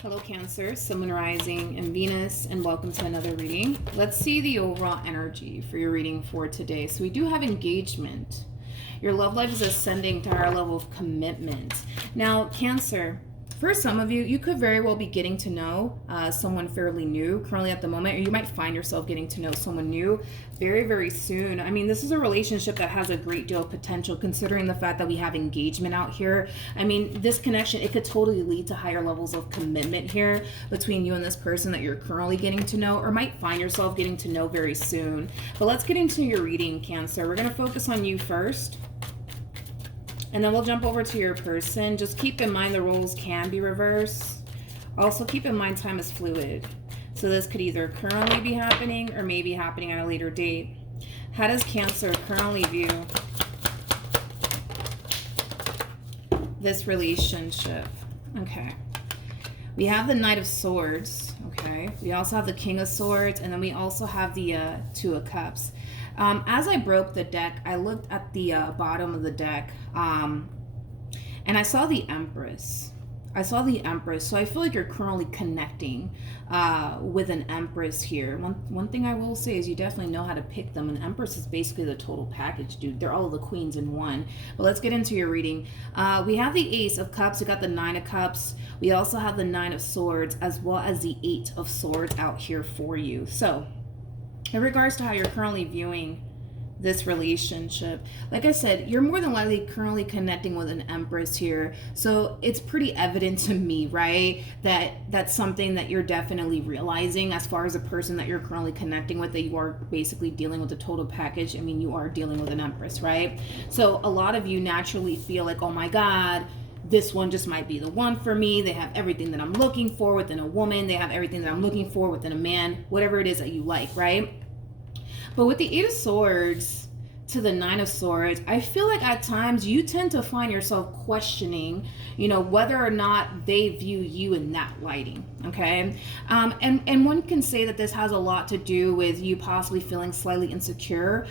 Hello Cancer, Sun, Moon, Rising, and Venus, and welcome to another reading. Let's see the overall energy for your reading for today. So we do have engagement. Your love life is ascending to a higher level of commitment. Now, Cancer, for some of you, you could very well be getting to know someone fairly new currently at the moment, or you might find yourself getting to know someone new very, very soon. I mean, this is a relationship that has a great deal of potential considering the fact that we have engagement out here. I mean, this connection, it could totally lead to higher levels of commitment here between you and this person that you're currently getting to know, or might find yourself getting to know very soon. But let's get into your reading, Cancer. We're going to focus on you first, and then we'll jump over to your person. Just keep in mind the roles can be reversed. Also keep in mind time is fluid. So this could either currently be happening or maybe happening at a later date. How does Cancer currently view this relationship? Okay. We have the Knight of Swords. Okay. We also have the King of Swords. And then we also have the Two of Cups. As I broke the deck, I looked at the bottom of the deck, and I saw the Empress. So I feel like you're currently connecting with an Empress here. One thing I will say is you definitely know how to pick them. An Empress is basically the total package, dude. They're all of the queens in one. But let's get into your reading. We have the Ace of Cups. We got the Nine of Cups. We also have the Nine of Swords, as well as the Eight of Swords out here for you. So in regards to how you're currently viewing this relationship, like I said, you're more than likely currently connecting with an Empress here. So it's pretty evident to me, right, that that's something that you're definitely realizing as far as a person that you're currently connecting with, that you are basically dealing with the total package. I mean, you are dealing with an Empress, right? So a lot of you naturally feel like, oh my God, this one just might be the one for me. They have everything that I'm looking for within a woman. They have everything that I'm looking for within a man, whatever it is that you like, right? But with the Eight of Swords to the Nine of Swords, I feel like at times you tend to find yourself questioning, whether or not they view you in that lighting, okay? And one can say that this has a lot to do with you possibly feeling slightly insecure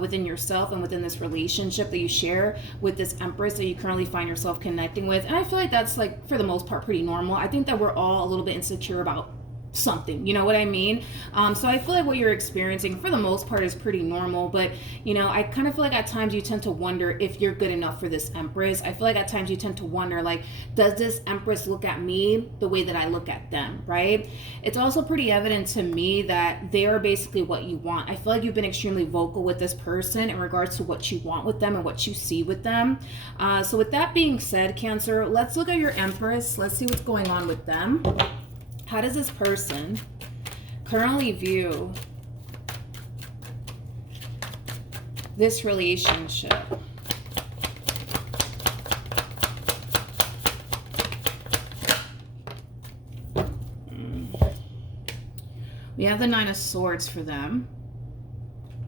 within yourself and within this relationship that you share with this Empress that you currently find yourself connecting with. And I feel like that's, like, for the most part, pretty normal. I think that we're all a little bit insecure about something, you know what I mean? So I feel like what you're experiencing for the most part is pretty normal, but I kind of feel like at times you tend to wonder if you're good enough for this Empress. I feel like at times you tend to wonder, like, does this Empress look at me the way that I look at them, right? It's also pretty evident to me that they are basically what you want. I feel like you've been extremely vocal with this person in regards to what you want with them and what you see with them. So with that being said, Cancer, let's look at your Empress. Let's see what's going on with them. How does this person currently view this relationship? We have the Nine of Swords for them.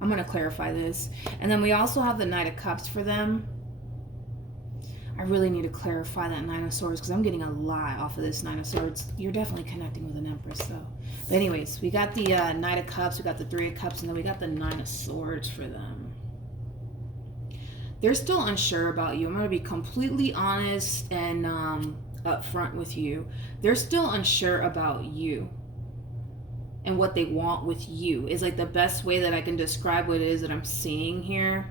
I'm going to clarify this. And then we also have the Knight of Cups for them. I really need to clarify that Nine of Swords because I'm getting a lot off of this Nine of Swords. You're definitely connecting with an Empress though. But anyways, we got the Knight of Cups, we got the Three of Cups, and then we got the Nine of Swords for them. They're still unsure about you. I'm going to be completely honest and upfront with you. They're still unsure about you and what they want with you is like the best way that I can describe what it is that I'm seeing here.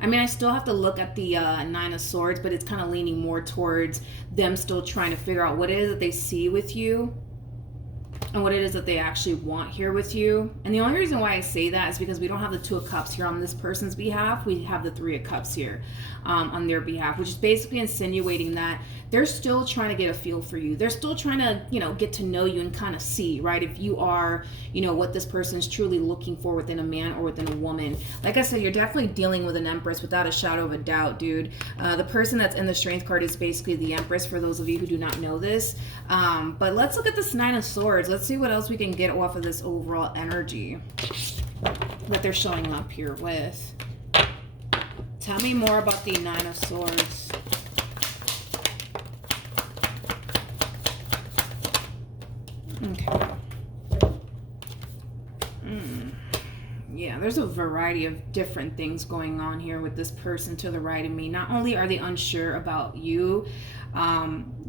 I mean, I still have to look at the Nine of Swords, but it's kind of leaning more towards them still trying to figure out what it is that they see with you and what it is that they actually want here with you. And the only reason why I say that is because we don't have the Two of Cups here on this person's behalf. We have the Three of Cups here on their behalf, which is basically insinuating that they're still trying to get a feel for you. They're still trying to, get to know you and kind of see, right, if you are, what this person is truly looking for within a man or within a woman. Like I said, you're definitely dealing with an Empress without a shadow of a doubt, dude. The person that's in the Strength card is basically the Empress for those of you who do not know this. But let's look at this Nine of Swords. Let's see what else we can get off of this overall energy that they're showing up here with. Tell me more about the Nine of Swords. Okay. Yeah, there's a variety of different things going on here with this person to the right of me. Not only are they unsure about you,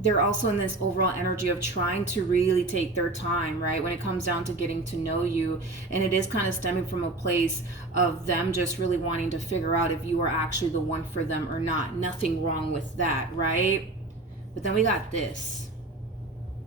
they're also in this overall energy of trying to really take their time, right, when it comes down to getting to know you. And it is kind of stemming from a place of them just really wanting to figure out if you are actually the one for them or not. Nothing wrong with that, right? But then we got this.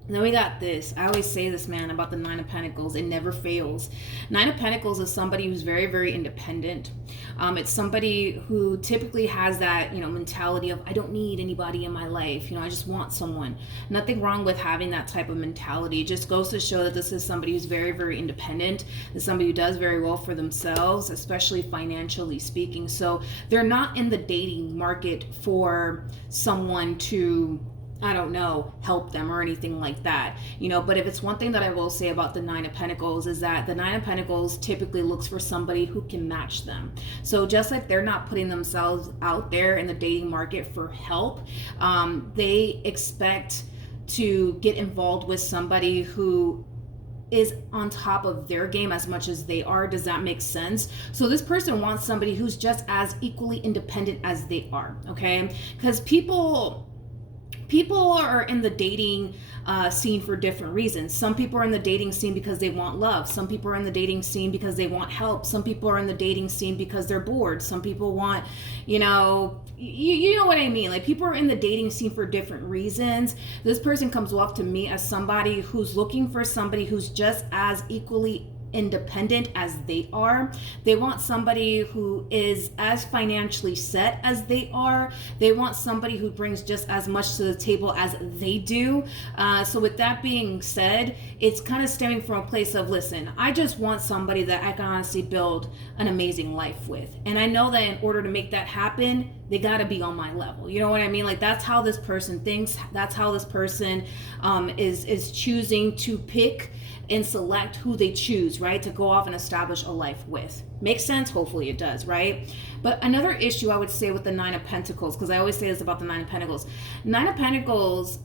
I always say this, man, about the Nine of Pentacles. It never fails. Nine of Pentacles is somebody who's very, very independent. It's somebody who typically has that, mentality of, I don't need anybody in my life. I just want someone. Nothing wrong with having that type of mentality. It just goes to show that this is somebody who's very, very independent. This is somebody who does very well for themselves, especially financially speaking. So they're not in the dating market for someone to, I don't know, help them or anything like that, but if it's one thing that I will say about the Nine of Pentacles is that the Nine of Pentacles typically looks for somebody who can match them. So just like they're not putting themselves out there in the dating market for help, they expect to get involved with somebody who is on top of their game as much as they are. Does that make sense? So this person wants somebody who's just as equally independent as they are, okay? Because people are in the dating scene for different reasons. Some people are in the dating scene because they want love. Some people are in the dating scene because they want help. Some people are in the dating scene because they're bored. Some people want, you know what I mean? Like, people are in the dating scene for different reasons. This person comes off to me as somebody who's looking for somebody who's just as equally independent as they are. They want somebody who is as financially set as they are. They want somebody who brings just as much to the table as they do. So with that being said, it's kind of stemming from a place of, listen, I just want somebody that I can honestly build an amazing life with. And I know that in order to make that happen, they got to be on my level. You know what I mean? Like, that's how this person thinks. That's how this person is choosing to pick and select who they choose, right, to go off and establish a life with. Makes sense? Hopefully it does, right? But another issue I would say with the Nine of Pentacles, because I always say this about the Nine of Pentacles. Nine of Pentacles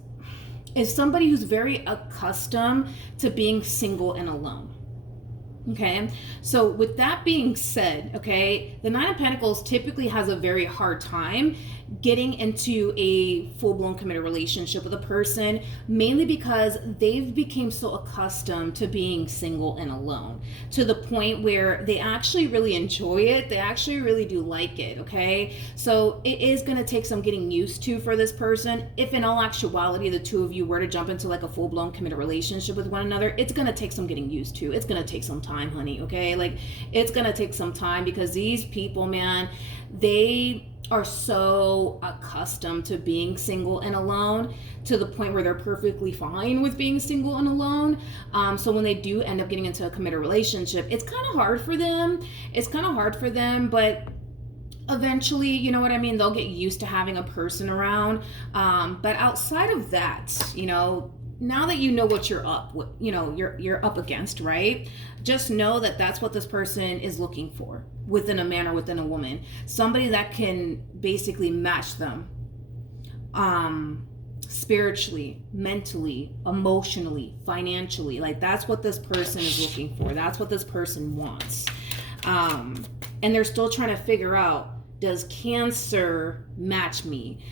is somebody who's very accustomed to being single and alone. Okay, so with that being said, okay, the Nine of Pentacles typically has a very hard time getting into a full-blown committed relationship with a person, mainly because they've become so accustomed to being single and alone, to the point where they actually really enjoy it. They actually really do like it, okay? So it is going to take some getting used to for this person. If in all actuality the two of you were to jump into like a full-blown committed relationship with one another, it's going to take some getting used to. It's going to take some time, honey, okay? Like, it's going to take some time, because these people, man, they are so accustomed to being single and alone, to the point where they're perfectly fine with being single and alone. So when they do end up getting into a committed relationship, it's kind of hard for them. But eventually, you know what I mean, they'll get used to having a person around. But outside of that, now that you know what you're up with, you're up against, right? Just know that that's what this person is looking for within a man or within a woman. Somebody that can basically match them spiritually, mentally, emotionally, financially. Like, that's what this person is looking for. That's what this person wants. And they're still trying to figure out, does Cancer match me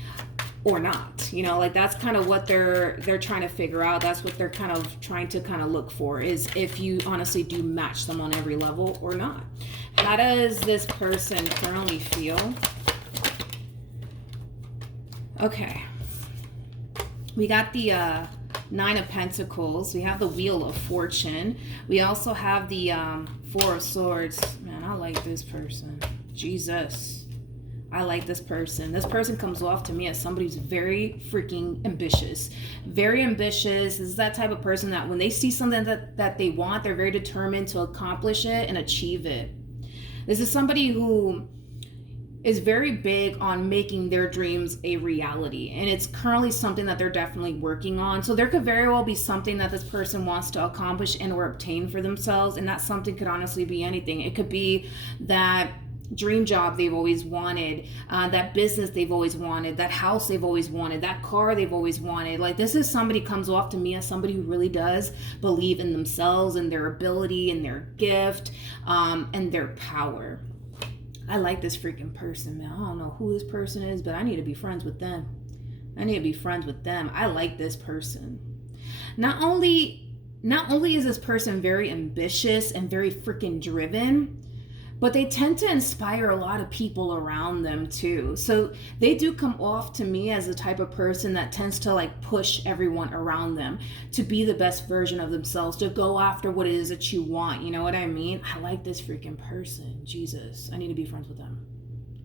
or not? Like, that's kind of what they're trying to figure out. That's what they're kind of trying to look for, is if you honestly do match them on every level or not. How does this person currently feel? Okay, we got the Nine of Pentacles. We have the Wheel of Fortune. We also have the Four of Swords. Man, I like this person. Jesus, I like this person. This person comes off to me as somebody who's very freaking ambitious. Very ambitious. This is that type of person that when they see something that they want, they're very determined to accomplish it and achieve it. This is somebody who is very big on making their dreams a reality. And it's currently something that they're definitely working on. So there could very well be something that this person wants to accomplish and or obtain for themselves. And that something could honestly be anything. It could be that dream job they've always wanted, that business they've always wanted, that house they've always wanted, that car they've always wanted. Like, this is somebody comes off to me as somebody who really does believe in themselves and their ability and their gift, and their power. I like this freaking person, man. I don't know who this person is, but I need to be friends with them. I need to be friends with them. I like this person. Not only is this person very ambitious and very freaking driven, but they tend to inspire a lot of people around them too. So they do come off to me as the type of person that tends to like push everyone around them to be the best version of themselves, to go after what it is that you want. You know what I mean? I like this freaking person. Jesus, I need to be friends with them.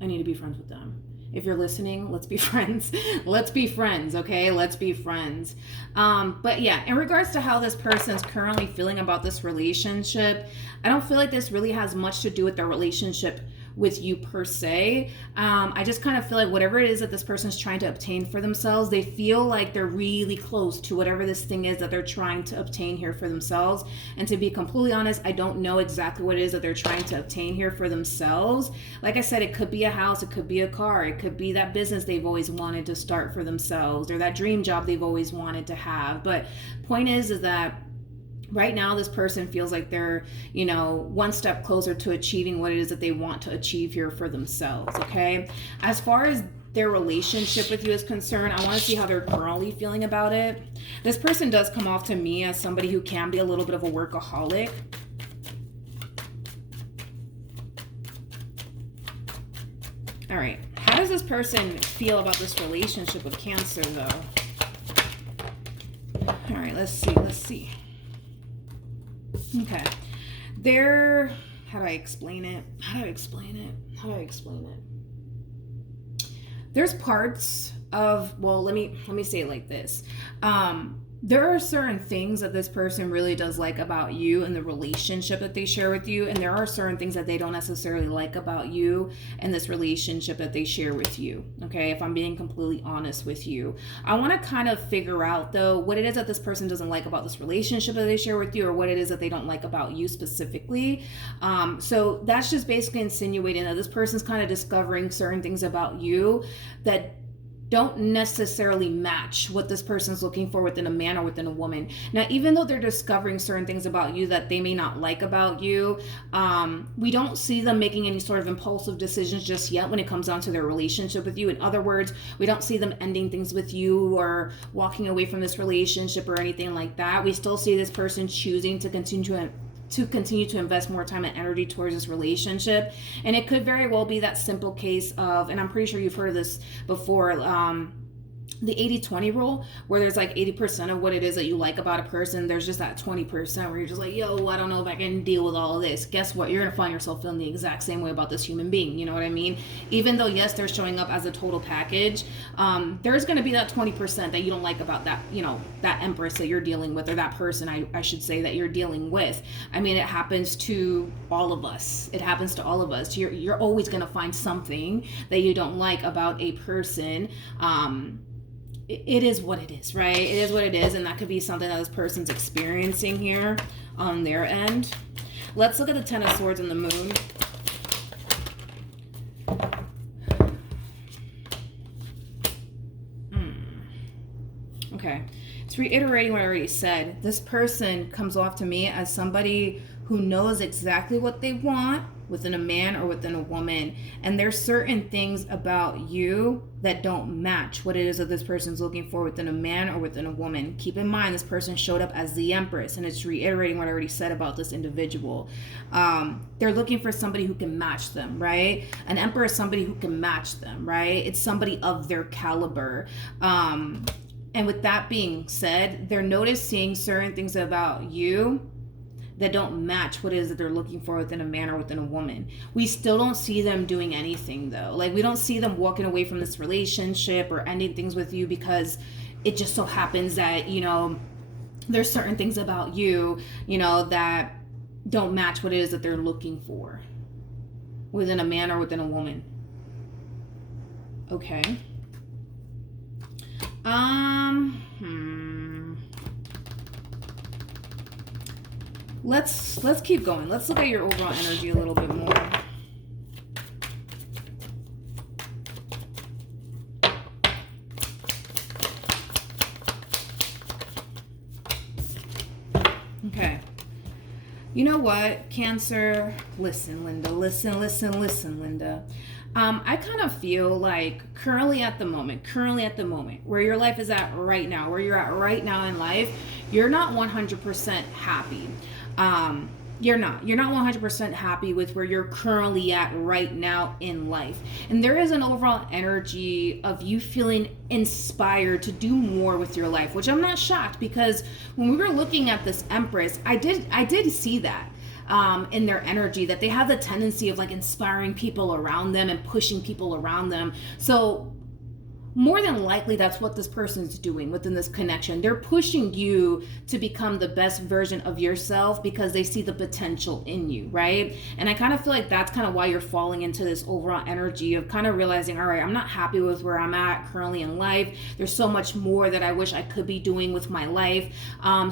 I need to be friends with them. If you're listening, let's be friends. Let's be friends, okay? Let's be friends. But yeah, in regards to how this person's currently feeling about this relationship, I don't feel like this really has much to do with their relationship with you per se. I just kind of feel like whatever it is that this person's trying to obtain for themselves, they feel like they're really close to whatever this thing is that they're trying to obtain here for themselves. And to be completely honest, I don't know exactly what it is that they're trying to obtain here for themselves. Like I said, it could be a house, it could be a car, it could be that business they've always wanted to start for themselves, or that dream job they've always wanted to have. But point is that right now this person feels like they're, one step closer to achieving what it is that they want to achieve here for themselves. Okay, as far as their relationship with you is concerned, I want to see how they're currently feeling about it. This person does come off to me as somebody who can be a little bit of a workaholic. All right, how does this person feel about this relationship with Cancer though? All right, let's see. Okay. How do I explain it? There's parts of, let me say it like this. There are certain things that this person really does like about you and the relationship that they share with you, and there are certain things that they don't necessarily like about you and this relationship that they share with you. Okay, if I'm being completely honest with you, I want to kind of figure out though what it is that this person doesn't like about this relationship that they share with you, or what it is that they don't like about you specifically. So that's just basically insinuating that this person's kind of discovering certain things about you that don't necessarily match what this person's looking for within a man or within a woman. Now, even though they're discovering certain things about you that they may not like about you, we don't see them making any sort of impulsive decisions just yet when it comes down to their relationship with you. In other words, we don't see them ending things with you or walking away from this relationship or anything like that. We still see this person choosing to continue to invest more time and energy towards this relationship. And it could very well be that simple case of, and I'm pretty sure you've heard of this before, the 80-20 rule, where there's like 80% of what it is that you like about a person. There's just that 20% where you're just like, yo, I don't know if I can deal with all of this. Guess what? You're going to find yourself feeling the exact same way about this human being. You know what I mean? Even though, yes, they're showing up as a total package, there's going to be that 20% that you don't like about that, that empress that you're dealing with, or that person, I should say, that you're dealing with. I mean, it happens to all of us. You're always going to find something that you don't like about a person. It is what it is, right? It is what it is, and that could be something that this person's experiencing here on their end. Let's look at the Ten of Swords and the Moon. Okay, it's reiterating what I already said. This person comes off to me as somebody who knows exactly what they want within a man or within a woman, and there's certain things about you that don't match what it is that this person's looking for within a man or within a woman. Keep in mind, this person showed up as the Empress, and it's reiterating what I already said about this individual. They're looking for somebody who can match them, right? An Emperor is somebody who can match them, right? It's somebody of their caliber. And with that being said, they're noticing certain things about you that don't match what it is that they're looking for within a man or within a woman. We still don't see them doing anything though. Like, we don't see them walking away from this relationship or ending things with you because it just so happens that, there's certain things about you, that don't match what it is that they're looking for within a man or within a woman. Okay. Let's keep going. Let's look at your overall energy a little bit more. Okay. You know what, Cancer? Listen, Linda. Listen, Linda. I kind of feel like currently at the moment, where your life is at right now, where you're at right now in life, you're not 100% happy. You're not 100% happy with where you're currently at right now in life. And there is an overall energy of you feeling inspired to do more with your life, which I'm not shocked, because when we were looking at this Empress, I did see that in their energy, that they have the tendency of like inspiring people around them and pushing people around them. So more than likely that's what this person's doing within this connection. They're pushing you to become the best version of yourself because they see the potential in you, right? And I kind of feel like that's kind of why you're falling into this overall energy of kind of realizing, all right, I'm not happy with where I'm at currently in life. There's so much more that I wish I could be doing with my life.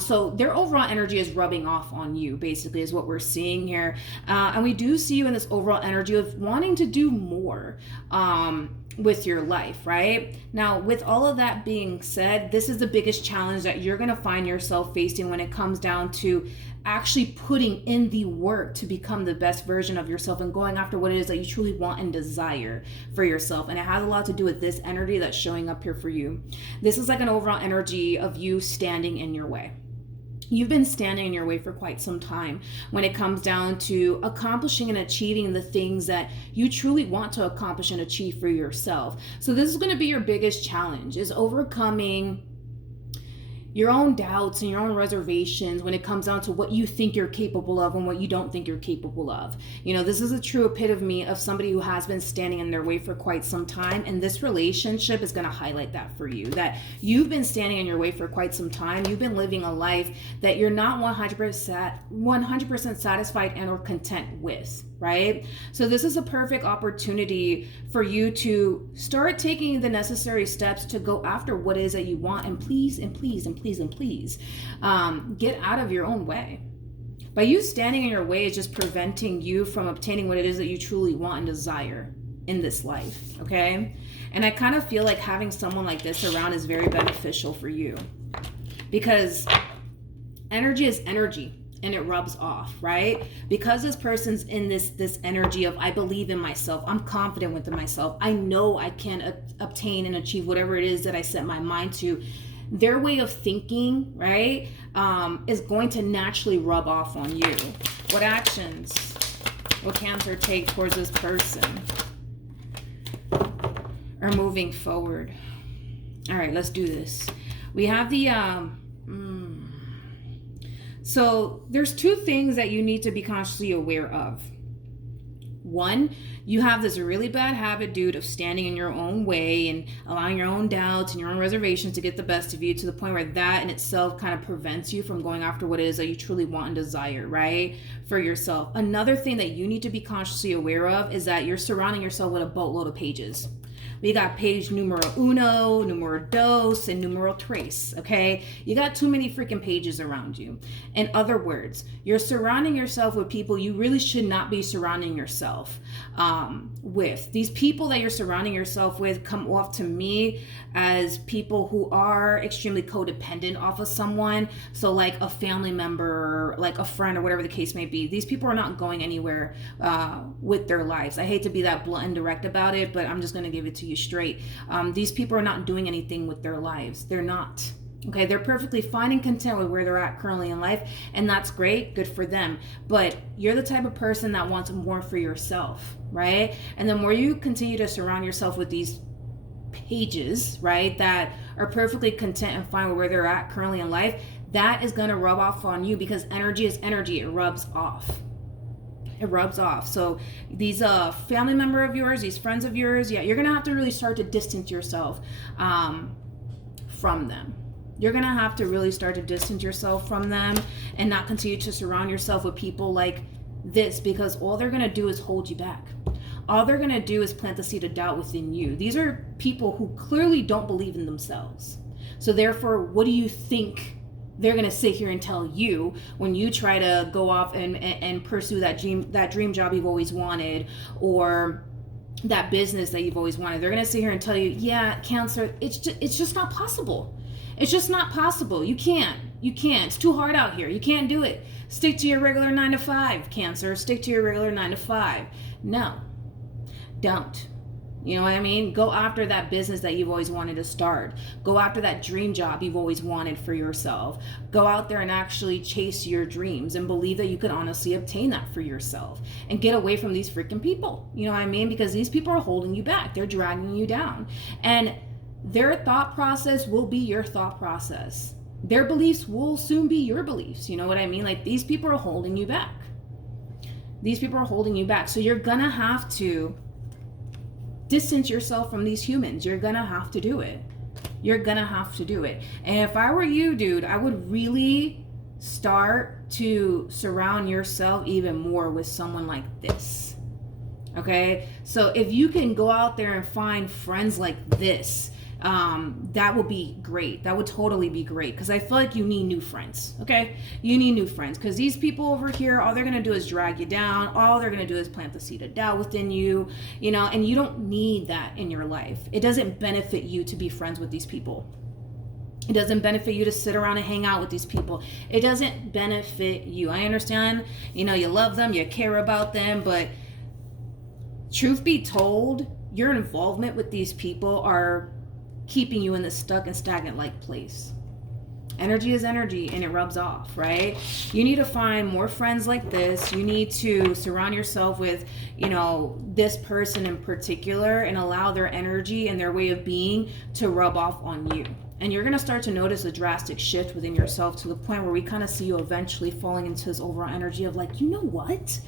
So their overall energy is rubbing off on you, basically, is what we're seeing here. And we do see you in this overall energy of wanting to do more with your life, right? Now, with all of that being said, this is the biggest challenge that you're going to find yourself facing when it comes down to actually putting in the work to become the best version of yourself and going after what it is that you truly want and desire for yourself. And it has a lot to do with this energy that's showing up here for you. This is like an overall energy of you standing in your way. You've been standing in your way for quite some time when it comes down to accomplishing and achieving the things that you truly want to accomplish and achieve for yourself. So this is going to be your biggest challenge, is overcoming your own doubts and your own reservations when it comes down to what you think you're capable of and what you don't think you're capable of. You know, this is a true epitome of somebody who has been standing in their way for quite some time, and this relationship is going to highlight that for you, that you've been standing in your way for quite some time. You've been living a life that you're not 100% satisfied and or content with, right? So this is a perfect opportunity for you to start taking the necessary steps to go after what it is that you want, and please get out of your own way. By you standing in your way is just preventing you from obtaining what it is that you truly want and desire in this life, okay? And I kind of feel like having someone like this around is very beneficial for you, because energy is energy and it rubs off, right? Because this person's in this energy of, I believe in myself, I'm confident within myself, I know I can obtain and achieve whatever it is that I set my mind to. Their way of thinking, right, is going to naturally rub off on you. What actions will Cancer take towards this person or moving forward? All right, let's do this. We have the so there's two things that you need to be consciously aware of. One, you have this really bad habit, dude, of standing in your own way and allowing your own doubts and your own reservations to get the best of you, to the point where that in itself kind of prevents you from going after what it is that you truly want and desire, right, for yourself. Another thing that you need to be consciously aware of is that you're surrounding yourself with a boatload of pages. We got page numero uno, numero dos, and numero tres, okay? You got too many freaking pages around you. In other words, you're surrounding yourself with people you really should not be surrounding yourself with. These people that you're surrounding yourself with come off to me as people who are extremely codependent off of someone. So like a family member, like a friend, or whatever the case may be. These people are not going anywhere with their lives. I hate to be that blunt and direct about it, but I'm just going to give it to you straight. These people are not doing anything with their lives. They're not. Okay, they're perfectly fine and content with where they're at currently in life, and that's great, good for them. But you're the type of person that wants more for yourself, right? And the more you continue to surround yourself with these pages, right, that are perfectly content and fine with where they're at currently in life, that is going to rub off on you, because energy is energy. It rubs off. It rubs off. So these family member of yours, these friends of yours, yeah, you're going to have to really start to distance yourself from them. You're going to have to really start to distance yourself from them and not continue to surround yourself with people like this, because all they're going to do is hold you back. All they're going to do is plant the seed of doubt within you. These are people who clearly don't believe in themselves. So therefore, what do you think they're going to sit here and tell you when you try to go off and pursue that dream job you've always wanted, or that business that you've always wanted? They're going to sit here and tell you, yeah, Cancer, it's just not possible. It's just not possible. You can't. It's too hard out here. You can't do it. Stick to your regular 9 to 5, Cancer. Stick to your regular 9 to 5. No, don't. You know what I mean? Go after that business that you've always wanted to start. Go after that dream job you've always wanted for yourself. Go out there and actually chase your dreams and believe that you can honestly obtain that for yourself. And get away from these freaking people. You know what I mean? Because these people are holding you back. They're dragging you down. And their thought process will be your thought process. Their beliefs will soon be your beliefs. You know what I mean? Like, these people are holding you back. These people are holding you back. So you're gonna have to distance yourself from these humans. You're gonna have to do it. You're gonna have to do it. And if I were you, dude, I would really start to surround yourself even more with someone like this. Okay? So if you can go out there and find friends like this, that would be great. That would totally be great, because I feel like you need new friends. Okay, you need new friends, because these people over here, all they're gonna do is drag you down. All they're gonna do is plant the seed of doubt within you, you know, and you don't need that in your life. It doesn't benefit you to be friends with these people. It doesn't benefit you to sit around and hang out with these people. It doesn't benefit you. I understand, you know, you love them, you care about them, but truth be told, your involvement with these people are keeping you in this stuck and stagnant like place. Energy is energy, and it rubs off, right? You need to find more friends like this. You need to surround yourself with, you know, this person in particular, and allow their energy and their way of being to rub off on you. And you're going to start to notice a drastic shift within yourself, to the point where we kind of see you eventually falling into this overall energy of like, you know what?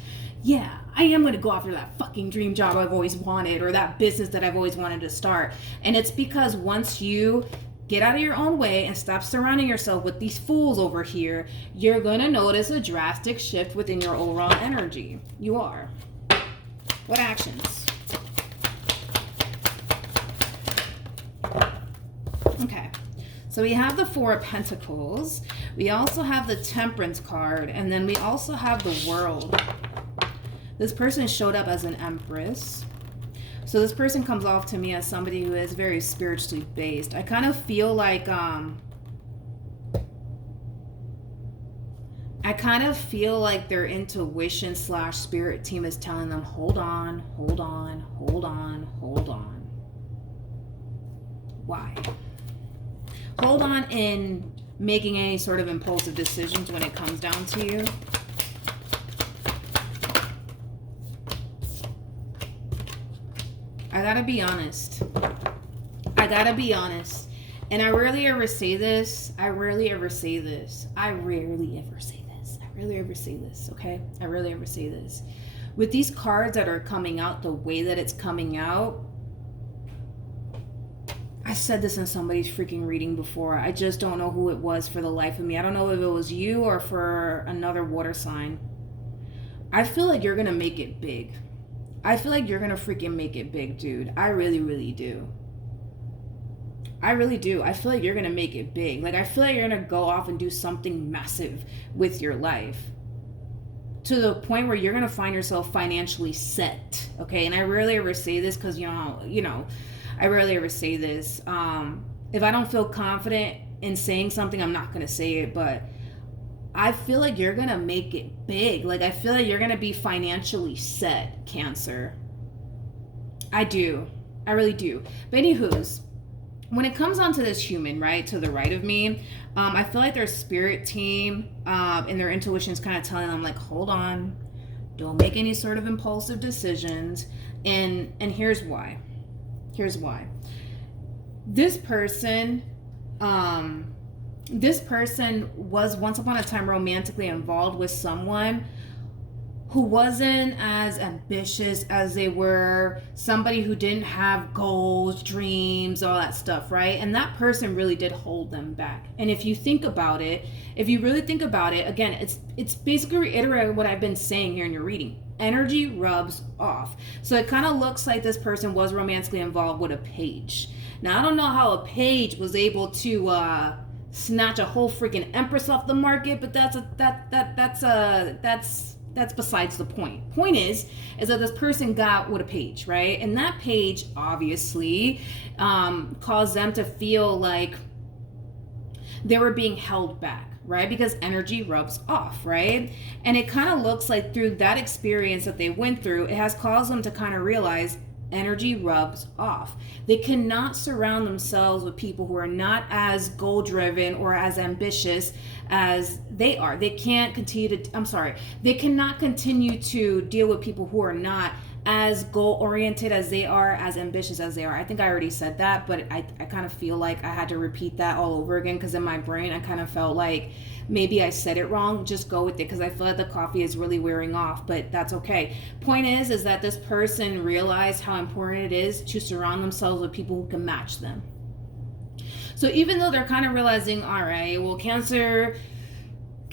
Yeah, I am going to go after that fucking dream job I've always wanted, or that business that I've always wanted to start. And it's because once you get out of your own way and stop surrounding yourself with these fools over here, you're going to notice a drastic shift within your overall energy. You are. What actions? Okay. So we have the Four of Pentacles. We also have the Temperance card. And then we also have the World. This person showed up as an Empress. So this person comes off to me as somebody who is very spiritually based. I kind of feel like their intuition / spirit team is telling them, hold on, hold on, hold on, hold on. Why? Hold on in making any sort of impulsive decisions when it comes down to you. I gotta be honest. And I rarely ever say this. Okay? I rarely ever say this. With these cards that are coming out the way that it's coming out, I said this in somebody's freaking reading before. I just don't know who it was for the life of me. I don't know if it was you or for another water sign. I feel like you're gonna make it big. I feel like you're gonna freaking make it big, dude. I really, really do. I really do. I feel like you're gonna make it big. Like, I feel like you're gonna go off and do something massive with your life, to the point where you're gonna find yourself financially set. Okay, and I rarely ever say this because you know, I rarely ever say this. If I don't feel confident in saying something, I'm not gonna say it, but I feel like you're going to make it big. Like, I feel like you're going to be financially set, Cancer. I do. I really do. But anywho's, when it comes onto this human, right, to the right of me, I feel like their spirit team and their intuition is kind of telling them, like, hold on. Don't make any sort of impulsive decisions. And here's why. Here's why. This person was once upon a time romantically involved with someone who wasn't as ambitious as they were, somebody who didn't have goals, dreams, all that stuff, right? And that person really did hold them back. And if you think about it, if you really think about it, again, it's basically reiterating what I've been saying here in your reading. Energy rubs off. So it kind of looks like this person was romantically involved with a page. Now, I don't know how a page was able to snatch a whole freaking Empress off the market, but that's besides the point. Point is that this person got with a page, right? And that page obviously caused them to feel like they were being held back, right? Because energy rubs off, right? And it kind of looks like through that experience that they went through, it has caused them to kind of realize, energy rubs off. They cannot surround themselves with people who are not as goal driven or as ambitious as they are. They can't continue to, they cannot continue to deal with people who are not as goal oriented as they are, as ambitious as they are. I think I already said that, but I kind of feel like I had to repeat that all over again because in my brain I kind of felt like maybe I said it wrong. Just go with it because I feel like the coffee is really wearing off, but that's okay. Point is that this person realized how important it is to surround themselves with people who can match them. So even though they're kind of realizing, all right, well, Cancer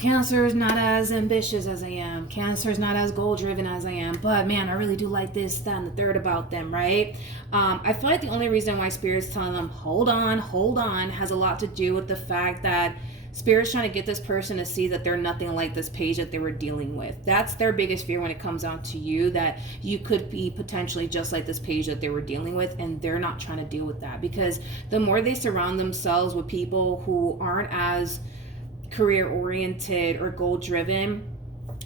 is not as ambitious as I am. Cancer is not as goal driven as I am. But man, I really do like this, that, and the third about them, right? I feel like the only reason why Spirit's telling them, hold on, has a lot to do with the fact that Spirit's trying to get this person to see that they're nothing like this page that they were dealing with. That's their biggest fear when it comes down to you, that you could be potentially just like this page that they were dealing with, and they're not trying to deal with that. Because the more they surround themselves with people who aren't as career oriented or goal driven,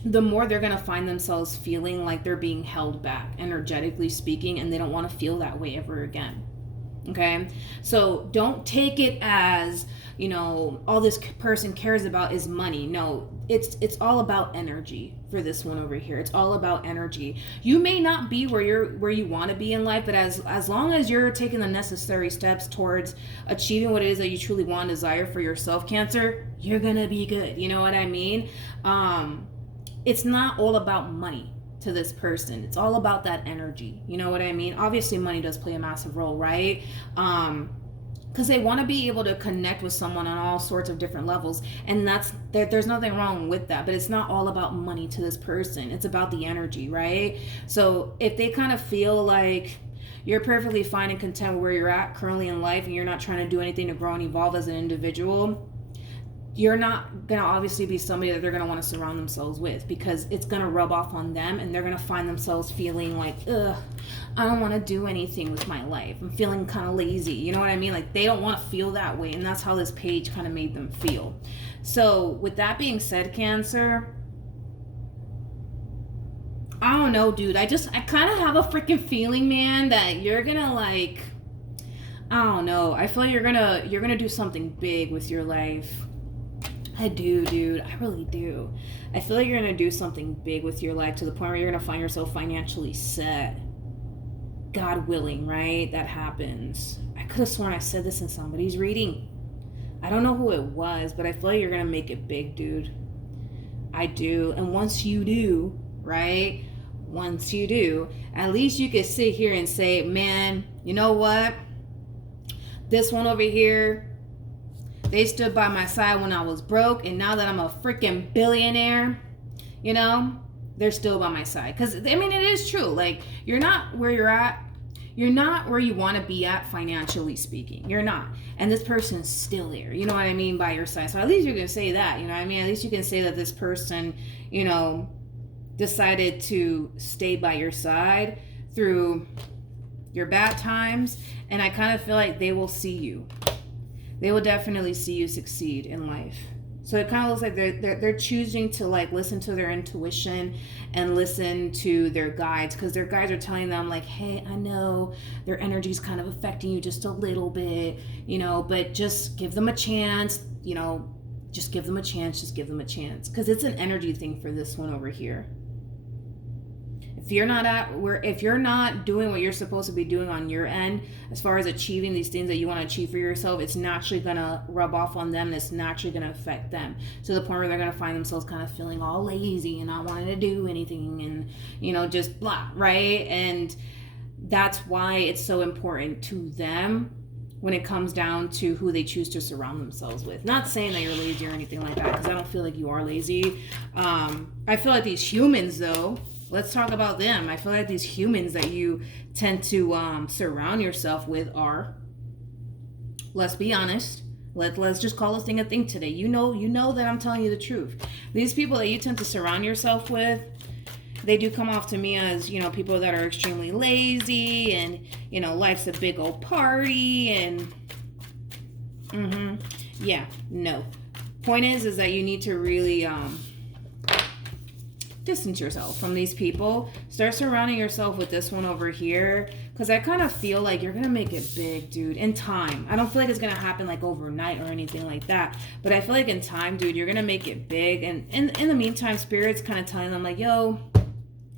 the more they're going to find themselves feeling like they're being held back, energetically speaking, and they don't want to feel that way ever again. Okay, so don't take it as, all this person cares about is money. No, it's all about energy for this one over here. It's all about energy. You may not be where you want to be in life, but as long as you're taking the necessary steps towards achieving what it is that you truly want and desire for yourself, Cancer, you're gonna be good. You know what I mean? It's not all about money to this person. It's all about that energy. You know what I mean? Obviously money does play a massive role, right? Because they want to be able to connect with someone on all sorts of different levels, and there's nothing wrong with that, but it's not all about money to this person. It's about the energy, right? So if they kind of feel like you're perfectly fine and content with where you're at currently in life, and you're not trying to do anything to grow and evolve as an individual, you're not going to obviously be somebody that they're going to want to surround themselves with, because it's going to rub off on them, and they're going to find themselves feeling like, ugh, I don't want to do anything with my life. I'm feeling kind of lazy. You know what I mean? Like, they don't want to feel that way, and that's how this page kind of made them feel. So with that being said, Cancer, I don't know, dude. I kind of have a freaking feeling, man, that you're going to I don't know. I feel like you're going to do something big with your life. I do, dude. I really do. I feel like you're going to do something big with your life to the point where you're going to find yourself financially set. God willing, right? That happens. I could have sworn I said this in somebody's reading. I don't know who it was, but I feel like you're going to make it big, dude. I do. And once you do, right? Once you do, at least you can sit here and say, man, you know what? This one over here, they stood by my side when I was broke, and now that I'm a freaking billionaire, they're still by my side. Because, I mean, it is true. Like, you're not where you're at. You're not where you want to be at financially speaking. You're not. And this person's still there. You know what I mean? By your side. So at least you can say that. You know what I mean? At least you can say that this person, decided to stay by your side through your bad times. And I kind of feel like they will see you. They will definitely see you succeed in life. So it kind of looks like they're choosing to listen to their intuition and listen to their guides, because their guides are telling them hey, I know their energy is kind of affecting you just a little bit, but just give them a chance, just give them a chance, because it's an energy thing for this one over here. If you're not doing what you're supposed to be doing on your end, as far as achieving these things that you want to achieve for yourself, it's naturally going to rub off on them, and it's naturally going to affect them to the point where they're going to find themselves kind of feeling all lazy and not wanting to do anything and, just blah, right? And that's why it's so important to them when it comes down to who they choose to surround themselves with. Not saying that you're lazy or anything like that, because I don't feel like you are lazy. I feel like these humans, though, let's talk about them. I feel like these humans that you tend to surround yourself with are, let's be honest, let's just call this thing a thing today. You know that I'm telling you the truth. These people that you tend to surround yourself with, they do come off to me as, people that are extremely lazy and, life's a big old party and, yeah, no. Point is that you need to really, distance yourself from these people. Start surrounding yourself with this one over here, because I kind of feel like you're gonna make it big, dude, in time. I don't feel like it's gonna happen like overnight or anything like that, but I feel like in time, dude, you're gonna make it big. And in the meantime, Spirit's kind of telling them like, yo,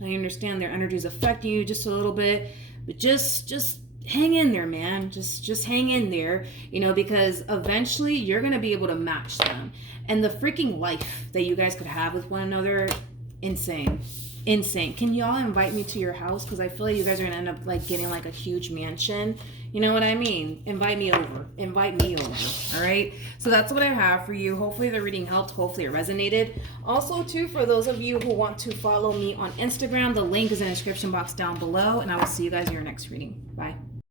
I understand their energy is affecting you just a little bit, but just hang in there, man. Just hang in there, you know, because eventually you're gonna be able to match them. And the freaking life that you guys could have with one another, insane. Can y'all invite me to your house? Because I feel like you guys are gonna end up like getting like a huge mansion. You know what I mean? Invite me over. All right. So that's what I have for you. Hopefully the reading helped. Hopefully it resonated. Also, too, for those of you who want to follow me on Instagram, the link is in the description box down below. And I will see you guys in your next reading. Bye.